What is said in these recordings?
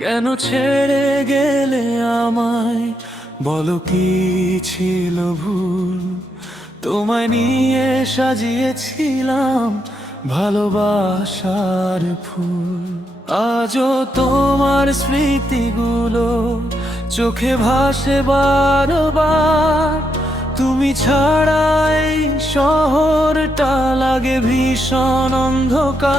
কেন ছেড়ে গেলে আমায়, বলো কি ছিল ভুল? তোমায় নিয়ে সাজিয়েছিলাম ভালোবাসার ফুল। আজও তোমার স্মৃতিগুলো চোখে ভাসে বারবার। তুমি ছাড়াই শহরটা লাগে ভীষণ অন্ধকার।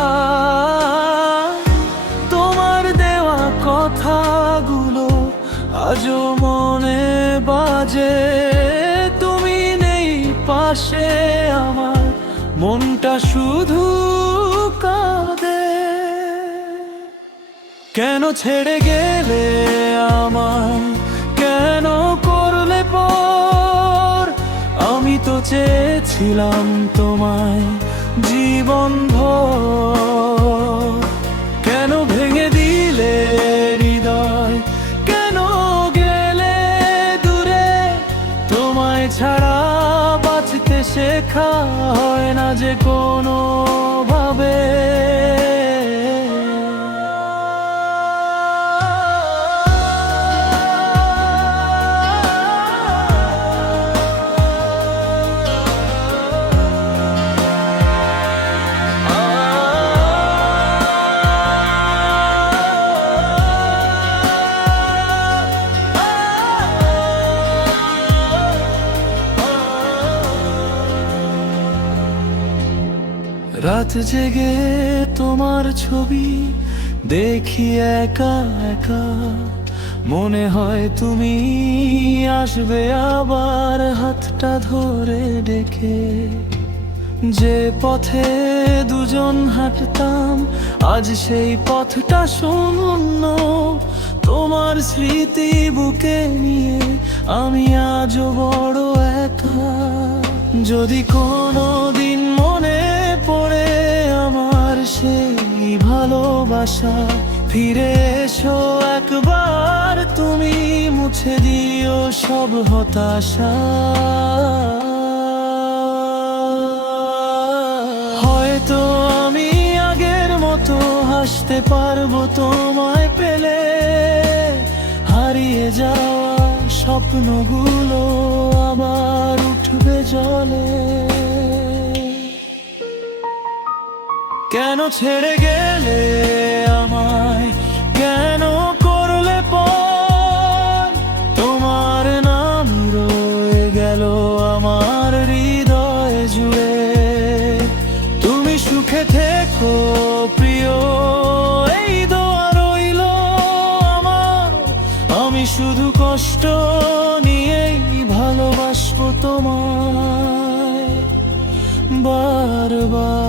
তোমার দেওয়া কথাগুলো আজও মনে বাজে। তুমি নেই পাশে, আমার মনটা শুধু কাঁদে। কেন ছেড়ে গেলে আমায়, কেন করলে পর? আমি তো চেয়েছিলাম তোমায় জীবন ভর। কেন ভেঙে দিলে হৃদয়, কেন গেলে দূরে? তোমায় ছাড়া বাঁচতে শেখা হয় না যে কোনো ভাবে। রাত জেগে তোমার ছবি দেখি একা একা। মনে হয় তুমি আসবে আবার হাতটা ধরে ডেকে। যে পথে দুজন হাঁটতাম আজ সেই পথটা শূন্য। তোমার স্মৃতি বুকে নিয়ে আমি আজও বড় একা। যদি কোনো দিন মনে পড়ে আমার সেই ভালোবাসা, ফিরে এসো একবার তুমি, মুছে দিও সব হতাশা। হয়তো আমি আগের মতো হাসতে পারবো তোমায় পেলে। হারিয়ে যাওয়া স্বপ্নগুলো আবার উঠবে জলে। কেন ছেড়ে গেলে আমায়, কেন করলে পর? তোমার নাম রয়ে গেল আমার হৃদয় জুড়ে। তুমি সুখে থেকো প্রিয়, এই দোয়া রইল আমার। আমি শুধু কষ্ট নিয়েই ভালোবাসবো তোমায় বারবার।